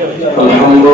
الحمد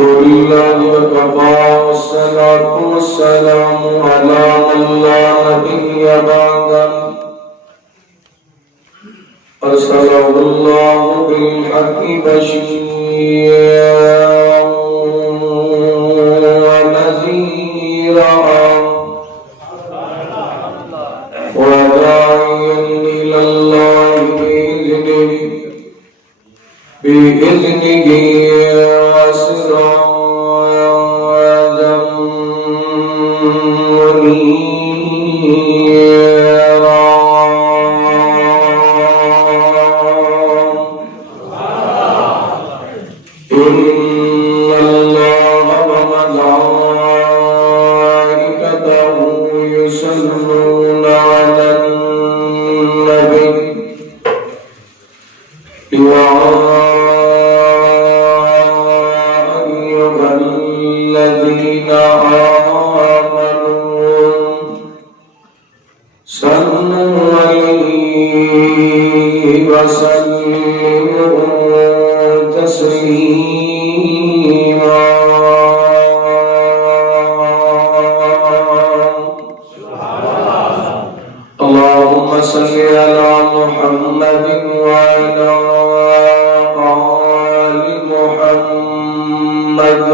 لله وكفى والصلاة والسلام على من لا نبي بعده أرسله الله بالحق بشيرا ونذيرا وداعيا إلى الله بإذنه وسراجا منيرا إن الله وملائكته يصلون على النبي يا أيها الذين آمنوا صلوا عليه وسلموا تسليما اللهم صل على محمد وعلى آل محمد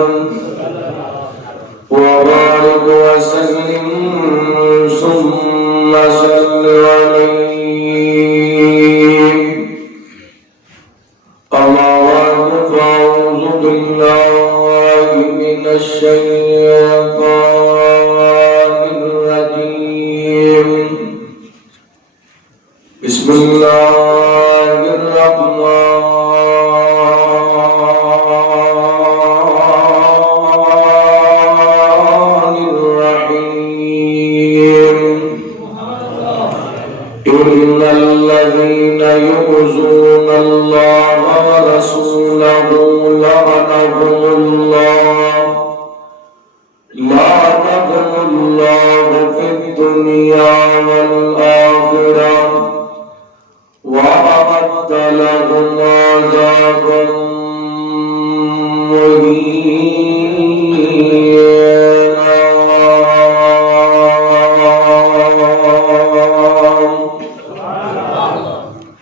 وبارك وسلم ثم صل عليه أما بعد فأعوذ بالله من الشيطان الرجيم بسم الله الرحمن الرحيم إن الذين يؤذون الله ورسوله لعنهم الله في الدنيا والآخرة وأعد لهم عذابا مهينا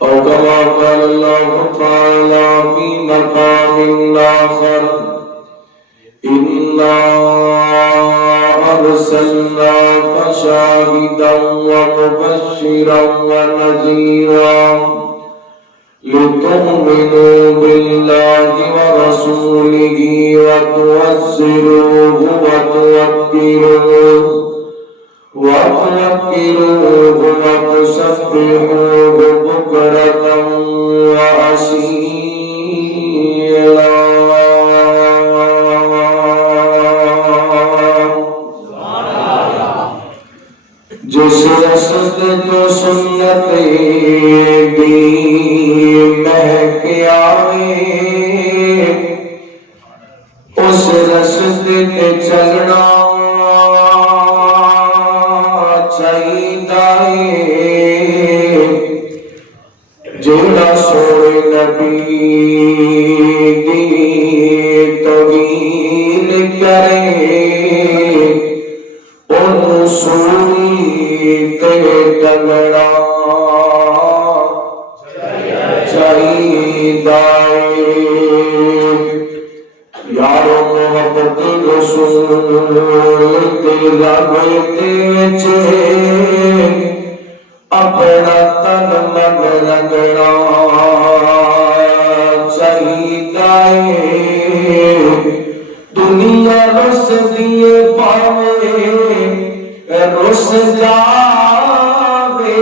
أو كما قال الله تعالى في مقام آخر إنا أرسلناك شاهدا ومبشرا ونذيرا لتؤمنوا بالله ورسوله وتوزروه وتوكروه وتسبحوه بكرة وأصيلا جس رسد جو سنت بھی مہک آئے اس رسد کے چلنا چاہیے جوڑا سوئے نبی دی توہین کرے ان سوئی تگڑا چاہیے یارو محبت رسول تیرا بیتے چھے اپنا تن من رگڑا چاہیے دنیا رس دیے پاوے رس جاوے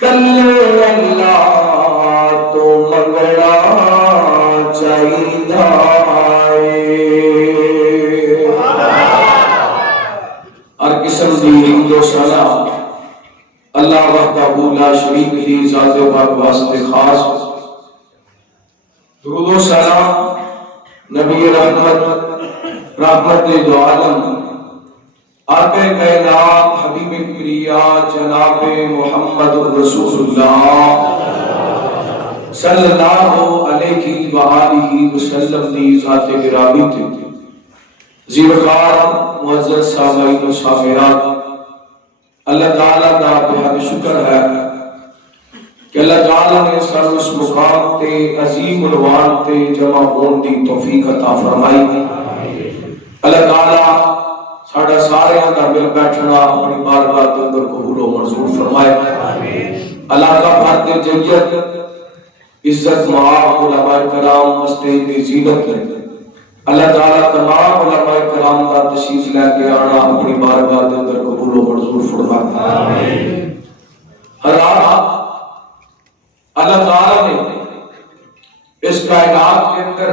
کلے اللہ تو مگڑا چاہیے ہر قسم دی حمد و ثنا اللہ وحدہ لا شریک کی ذات پاک واسطے خاص درود و سلام نبی رحمت دو عالم آقا کائنات حبیب کبریا جناب محمد رسول اللہ صلی اللہ علیہ وآلہ وسلم دی ذات گرامی تھی زیوکار معزز سامعین و سامعات، اللہ تعالیٰ کا بہت شکر ہے کہ اللہ تعالیٰ نے سن اس مقام تے عظیم عنوان تے جمع ہون دی توفیق عطا فرمائی۔ اللہ تعالیٰ ساڈا سارے دا مل بیٹھنا اپنی بارگاہ کے اندر قبول و منظور فرمائے۔ اللہ کا فرد جیت عزت معاف علماء کرام مستحق زینت ہے۔ اللہ تعالیٰ تمام علماء کرام کا تشریف لے کے آنا اپنی بارگاہ کے اندر قبول و منظور فرمائے۔ اللہ تعالیٰ نے اس کائنات کے اندر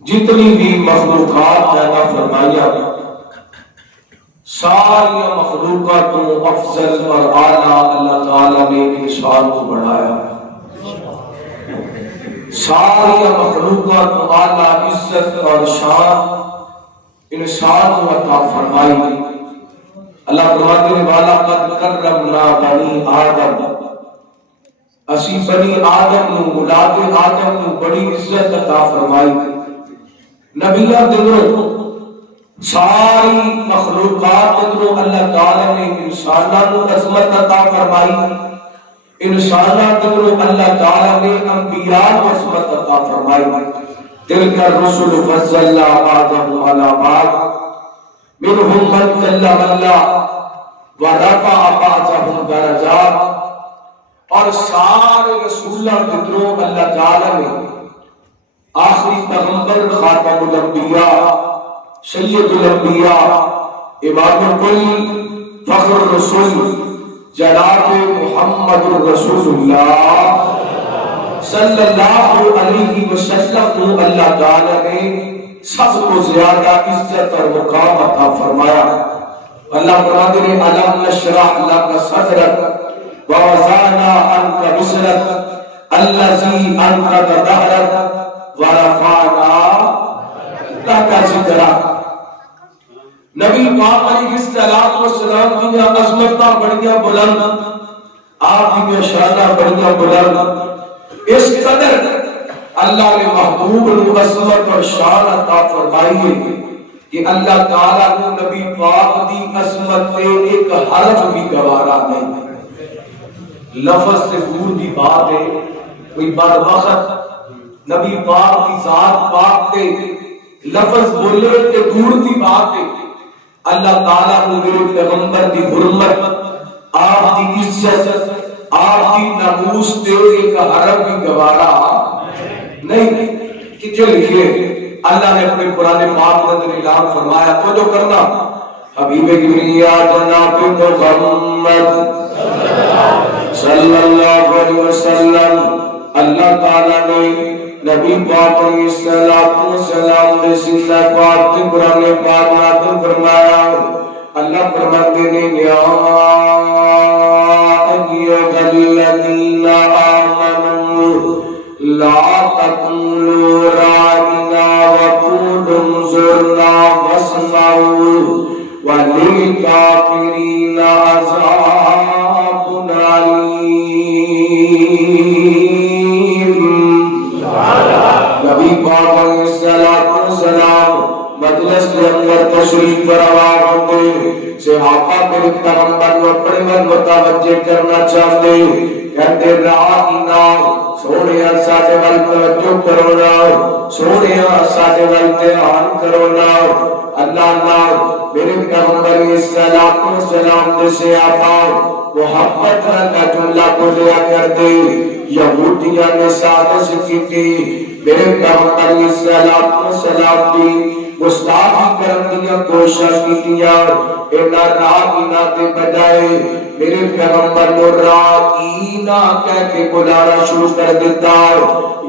جتنی بھی مخلوقات پیدا فرمائیا، ساری مخلوقات کو افضل اور اعلیٰ اللہ تعالیٰ نے انسان کو بنایا۔ ساری مخلوقات کو اعلیٰ عزت اور شان انسان کو عطا فرمائی۔ اللہ فرماتے ہیں وَلَقَدْ كَرَّمْنَا بَنِي آدَمَ، اسی بنی آدم نو اولاد آدم نو بڑی عزت عطا فرمائی۔ نبیوں دنوں ساری مخلوقات دنوں اللہ تعالی نے انساناں نو عظمت عطا فرمائی۔ انساناں دنوں اللہ تعالی نے انبیاء کو عظمت عطا فرمائی۔ تلک الرسل فضلنا بعضهم على بعض منهم من كلم الله ورفع بعضهم درجات۔ اور سارے رسولوں کے دروں اللہ تعالی نے آخری پیغمبر خاتم الانبیاء سید الانبیاء امام الکل فخر الرسول جناب محمد رسول اللہ صلی اللہ علیہ وسلم کو اللہ تعالی نے سب کو زیادہ عزت اور مقام عطا فرمایا۔ اللہ فرماتے ہیں الم نشرح لک صدرک ووضعنا عنك وزرك الذي أنقض ظهرك ورفعنا لك ذكرك۔ نبی پاک علیہ السلام کی عظمتاں بڑیاں بلند، آپ کی شاناں بڑیاں بلند، اس قدر اللہ نے محبوب کو عظمت اور شان عطا فرمائی ہے کہ اللہ تعالیٰ نے نبی پاک کی عظمت میں ایک حرف بھی گوارا نہیں۔ لفظ سے دور کی بات ہے، کوئی بد وقت نبی پاک کی ذات پاک تے لفظ بولے تے دور کی بات ہے۔ اللہ تعالیٰ نے میرے پیغمبر کی حرمت، آپ کی عزت، آپ کی ناموس تے ایک حرف بھی گوارا نہیں۔ کتنے لکھے اللہ نے اپنے قرآن پاک کے اندر اعلان فرمایا، تو جو کرنا حبیب کبریا جناب محمد صلی اللہ علیہ وسلم، اللہ تعالیٰ نے نبی پاک علیہ السلام نے سینہ پاک کے قرآن پاک نازل فرمایا۔ اللہ فرماتے ہیں یا ایھا الذین آمنوا لا تقولوا راعنا وقولوا انظرنا واسمعوا وللکافرین عذاب نبی پاک علیہ السلام مجلس کے اندر تشریف فرما ہوتے، صحابہ میرے پیغمبر کو اپنے من متوجہ کرنا چاہتے، کہتے راعنا سونے ساڈے ول توجہ کرو نا، سونے ساڈے ول دھیان کرو نا۔ اللہ میرے پیغمبر السلام سے آپ محبت کا جملہ بولیا کرتے، یہودیاں نے سازش کی تھی میرے پیغمبر السلام کی گستاخی کرنے کی کوشش کی دیا۔ اینا راعینا کے بجائے میرے پیغمبر نے راعینا کہہ کے بلانا شروع کر دیتا،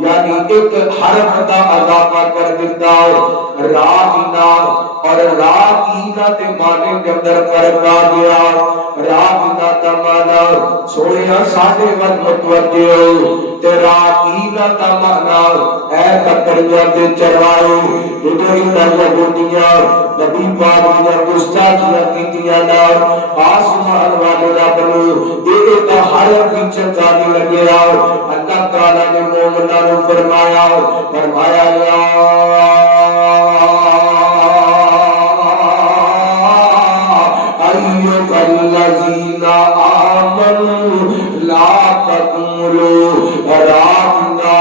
یعنی ایک حرف کا اضافہ کر دیتا۔ راہینا اور راہینا تے مانے کے اندر فرق آ گیا راہینا تا مانا سویا ساڑھے ود متوجہ ہو تے راہینا تا مانا اے بکریاں تے چروائے ادھر ادھر یہودیاں نبی پاک دیا گستاخیاں کیتیاں نا آسمان والے رب نو یہ تا ہر پیچھے جانے لگے اللہ تعالی نے مومناں نو فرمایا یا ایھا الذین آمنوا لا تقولوا راعنا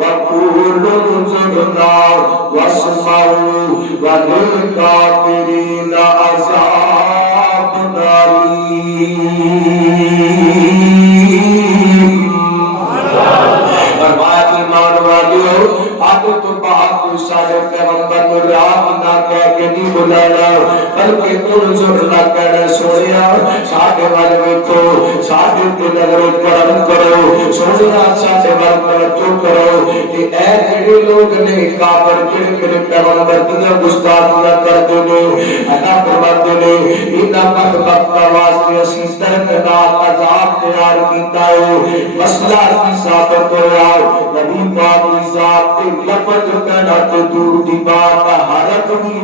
وقولوا انظرنا واسمعوا وللکافرین عذاب الیم تو بعد سارے پیغمبر کو راہ نہ کہہ کے نہیں بلانا بلکہ انظر نہ کہنا سویا ساڈے وال ویکھو ساڈے تے نظر کرم کرو سویا ساڈے وال توجہ کرو کہ اے جڑے لوگ نے کافر جڑے میرے پیغمبر دی گستاخیاں کردے نے اللہ فرماتے نے انہاں بدبخت واسطے اسی دردناک عذاب تیار کیتا ہے مسئلہ کی ثابت ہوا نبی پاک کی ذات تے لفظ کہنا تو دور دی بات حرکت بھی